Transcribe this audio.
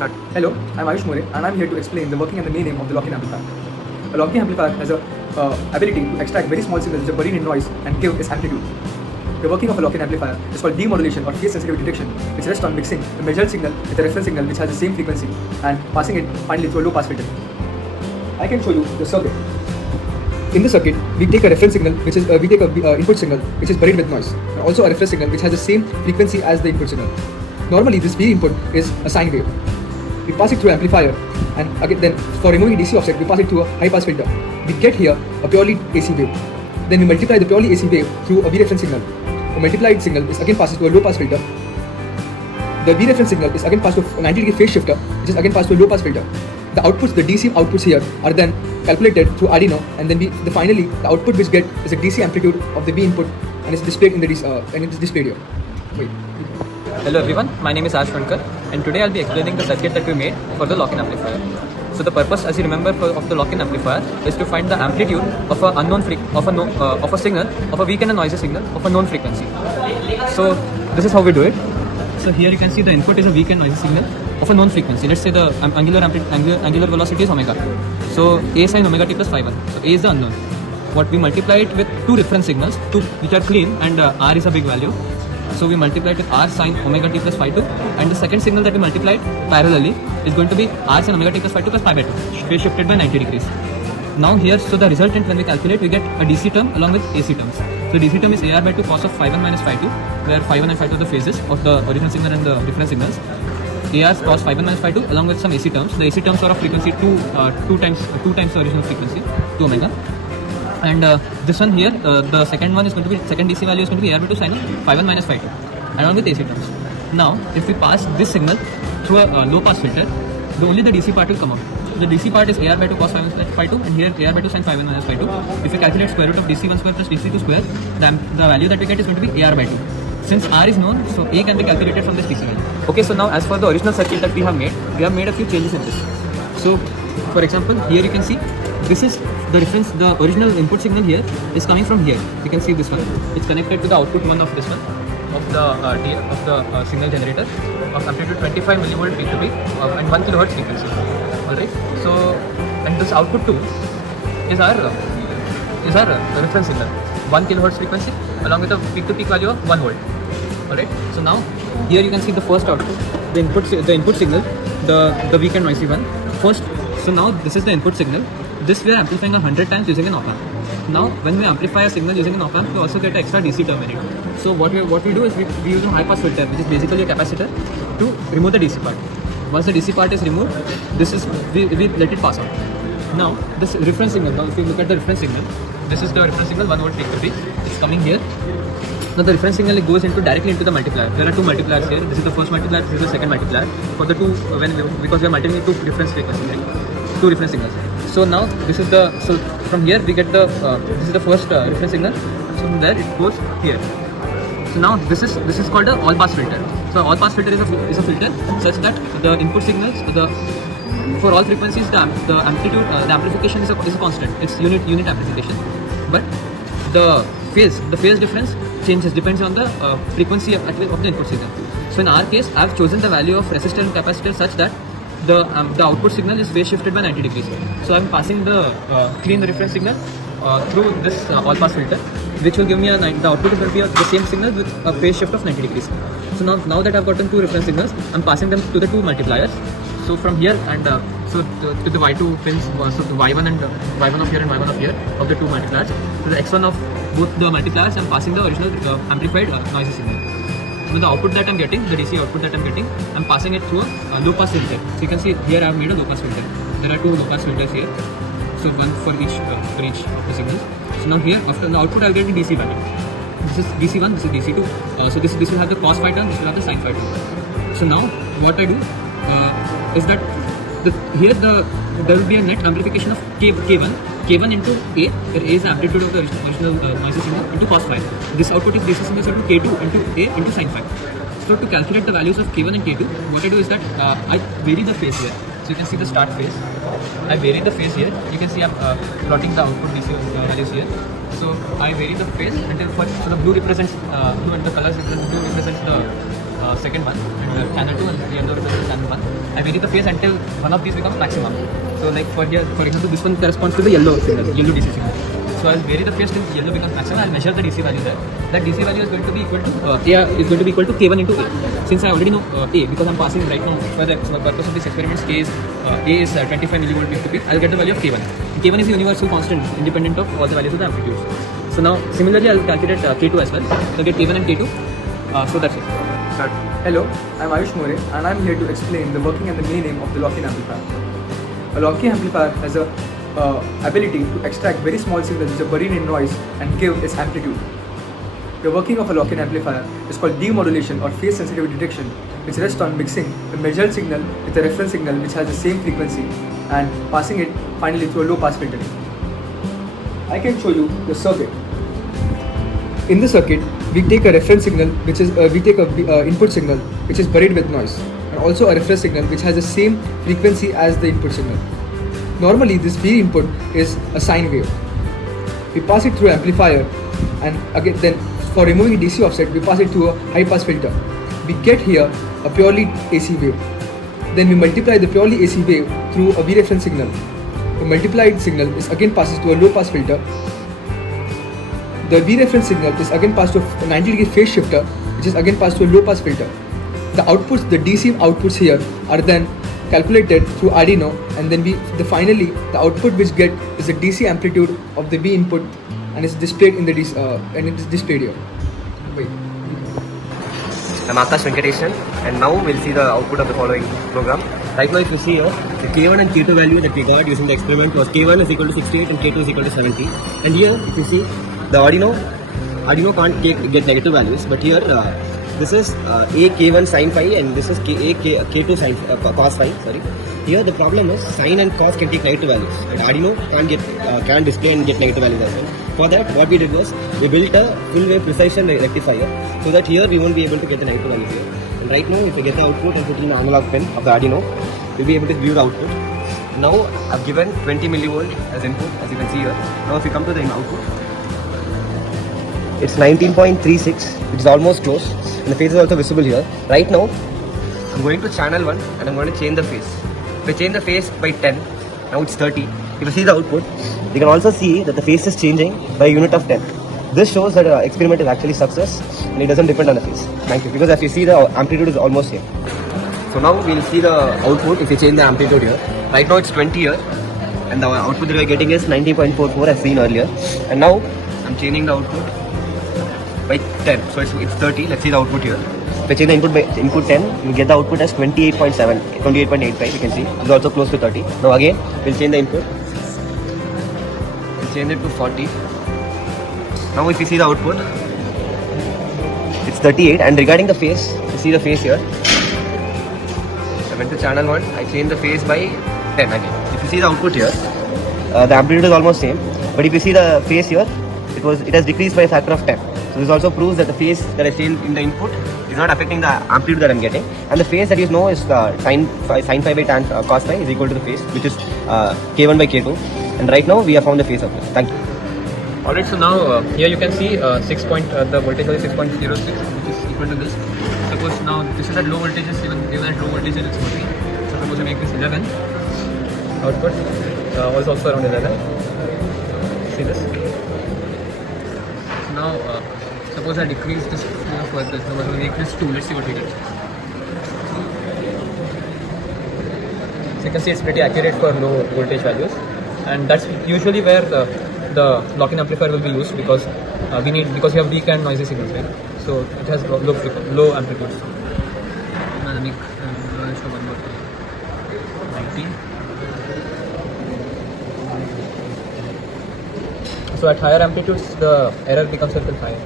Start. Hello, I'm Ayush More and I'm here to explain the working and the meaning of the lock-in amplifier. A lock-in amplifier has a ability to extract very small signals which are buried in noise and give its amplitude. The working of a lock-in amplifier is called demodulation or phase sensitivity detection, which rests on mixing the measured signal with a reference signal which has the same frequency and passing it finally through a low-pass filter. I can show you the circuit. In the circuit, we take a reference signal, which is we take a input signal which is buried with noise, and also a reference signal which has the same frequency as the input signal. Normally, this V input is a sine wave. We pass it through amplifier, and again, then for removing DC offset, we pass it through a high-pass filter. We get here a purely AC wave. Then we multiply the purely AC wave through a V reference signal. The multiplied signal is again passes to a low-pass filter. The V reference signal is again passed to a 90-degree phase shifter, which is again passed to a low-pass filter. The outputs, the DC outputs here, are then calculated through Arduino, and then finally the output which get is a DC amplitude of the V input, and it's displayed in the and it's displayed here. Wait. Hello everyone, my name is Ashwankar, and today I'll be explaining the circuit that we made for the lock-in amplifier. So the purpose, as you remember, of the lock-in amplifier is to find the amplitude of a unknown of a signal, of a weak and a noisy signal of a known frequency. So this is how we do it. So here you can see the input is a weak and noisy signal of a known frequency. Let's say the angular velocity is omega. So A sin omega t plus phi 1. So A is the unknown. What we multiply it with two reference signals, two which are clean, and R is a big value. So we multiply it with R sin omega t plus phi 2, and the second signal that we multiplied parallelly is going to be R sin omega t plus phi 2 plus pi by 2, phase shifted by 90 degrees. Now here, so the resultant when we calculate, we get a DC term along with AC terms. So DC term is AR by 2 cos of phi 1 minus phi 2, where phi 1 and phi 2 are the phases of the original signal and the reference signals. AR cos phi 1 minus phi 2 along with some AC terms. The AC terms are of frequency 2 times the original frequency, 2 omega. And this one here, the second one is going to be, second DC value is going to be AR by 2 sin of phi 1 minus phi 2, along with AC terms. Now, if we pass this signal through a low pass filter, only the DC part will come out. The DC part is AR by 2 cos phi 1 plus phi 2, and here AR by 2 sin phi 1 minus phi 2. If we calculate square root of DC1 square plus DC2 square, the value that we get is going to be AR by 2. Since R is known, so A can be calculated from this DC value. Okay, so now as for the original circuit that we have made a few changes in this. So, for example, here you can see, this is the reference, the original input signal here is coming from here. You can see this one. It's connected to the output one of this one, of the signal generator of amplitude 25 millivolt peak to peak and 1 kilohertz frequency. Alright. So, and this output 2 is our reference signal, 1 kilohertz frequency along with a peak to peak value of 1 volt. Alright. So now here you can see the first output, the input signal, the weak and noisy one. First, so now this is the input signal. This we are amplifying 100 times using an op-amp. Now, when we amplify a signal using an op-amp, we also get an extra DC term in it. So what we do is we use a high-pass filter, which is basically a capacitor, to remove the DC part. Once the DC part is removed, this is we let it pass out. Now, this reference signal. Now, if you look at the reference signal, this is the reference signal 1 volt peak to peak. It's coming here. Now the reference signal goes directly into the multiplier. There are two multipliers here. This is the first multiplier. This is the second multiplier. For the two, because we are multiplying two different frequencies, right? Two reference signals. So now this is from here we get this is the first reference signal. So from there it goes here. So now this is called a all pass filter. So all pass filter is a filter such that the input signals, for all frequencies, the amplitude, the amplification is a constant. It's unit amplification. But the phase difference depends on the frequency of the input signal. So in our case, I have chosen the value of resistor and capacitor such that the output signal is phase shifted by 90 degrees. So I am passing the clean reference signal through this all pass filter, which will give me the output is going to be the same signal with a phase shift of 90 degrees. So now that I have gotten two reference signals, I am passing them to the two multipliers. So from here and to the Y2 pins, so the Y1 and Y1 of here and Y1 of here of the two multipliers. So the X1 of both the multipliers, I am passing the original amplified noisy signal. So the output that I am getting, the DC output that I am getting, I am passing it through a low pass filter. So you can see here I have made a low pass filter. There are two low pass filters here. So one for each of the signals. So now here, after the output, I will get the DC value. This is DC1, this is DC2. So this will have the cos phi term, this will have the sin phi term. So now what I do is that there will be a net amplification of K1. K1 into A, where A is the amplitude of the original noisy signal, into cos phi. This output is DC signal, so to K2 into A into sin phi. So to calculate the values of K1 and K2, what I do is that I vary the phase here. So you can see the start phase. I vary the phase here. You can see I'm plotting the output DC values here. So I vary the phase until so the blue represents blue, and the colors blue represents the second one, and channel 2 and yellow represents channel 1. I vary the phase until one of these becomes maximum. So like for example, this one corresponds to the yellow signal, yellow DC signal. So I'll vary the phase till yellow becomes maximum. I'll measure the DC value there. That DC value is going to be equal to K1 into A. Since I already know A, because I'm passing right now for the purpose of this experiment, A is 25 millivolt peak to peak. I'll get the value of K1. K1 is the universal constant, independent of all the values of the amplitudes. So now similarly, I'll calculate K2 as well. So get K1 and K2. So that's it. Start. Hello, I'm Ayush More and I'm here to explain the working and the main aim of the lock-in amplifier. A lock-in amplifier has a ability to extract very small signals which are buried in noise and give its amplitude. The working of a lock-in amplifier is called demodulation or phase sensitivity detection, which rests on mixing a measured signal with a reference signal which has the same frequency and passing it finally through a low-pass filtering. I can show you the circuit. In the circuit, we take a reference signal, which is we take a input signal which is buried with noise, and also a reference signal which has the same frequency as the input signal. Normally, this V input is a sine wave. We pass it through an amplifier, and again, then for removing DC offset, we pass it through a high-pass filter. We get here a purely AC wave. Then we multiply the purely AC wave through a V reference signal. The multiplied signal is again passes to a low-pass filter. The V reference signal is again passed to a 90-degree phase shifter, which is again passed to a low-pass filter. The outputs, the DC outputs here are then calculated through Arduino, and then finally the output which get is the DC amplitude of the V input, and is displayed in the DC, and it is displayed here. Wait. I'm Akash Venkatesan, and now we'll see the output of the following program. Right now, if you see here, the K1 and K2 value that we got using the experiment was K1 is equal to 68 and K2 is equal to 70. And here, if you see, the Arduino can't get negative values, but here this is A K1 sin phi and this is K2 sin cos phi. Sorry. Here the problem is sin and cos can take negative values, and Arduino can't display and get negative values as well. For that, what we did was we built a full wave precision rectifier, so that here we won't be able to get the negative values here. And right now, if you get the output and put in the analog pin of the Arduino, you'll be able to view the output. Now I've given 20 millivolt as input, as you can see here. Now if you come to the output, it's 19.36, which is almost close, and the phase is also visible here. Right now, I'm going to channel 1 and I'm going to change the phase. If I change the phase by 10, now it's 30. If you see the output, you can also see that the phase is changing by a unit of 10. This shows that the experiment is actually success and it doesn't depend on the phase. Thank you. Because as you see, the amplitude is almost here. So now we'll see the output if you change the amplitude here. Right now it's 20 here, and the output that we're getting is 90.44 as seen earlier. And now I'm changing the output by 10, so it's 30. Let's see the output here. If I change the input by input 10, you get the output as 28.7, 28.85. You can see it's also close to 30. Now again, we'll change the input. We'll change it to 40. Now if you see the output, it's 38. And regarding the phase, you see the phase here. I went to channel 1. I changed the phase by 10 again. If you see the output here, the amplitude is almost same. But if you see the phase here, it has decreased by a factor of 10. So this also proves that the phase that I changed in the input is not affecting the amplitude that I'm getting, and the phase that you know is sin phi by tan cos phi is equal to the phase, which is K1 by K2. And right now we have found the phase of this. Thank you. Alright, so now here you can see the voltage is 6.06, which is equal to this. Suppose now this is at low voltages, even at low voltages it's working. So suppose I make this 11, output was also around 11. See this? So now suppose I decrease this further, suppose I make this 2, let's see what we get. So you can see it's pretty accurate for low voltage values, and that's usually where the lock-in amplifier will be used, because we have weak and noisy signals, right? So it has low amplitudes. Now let me show one more. 90. So at higher amplitudes, the error becomes a little higher.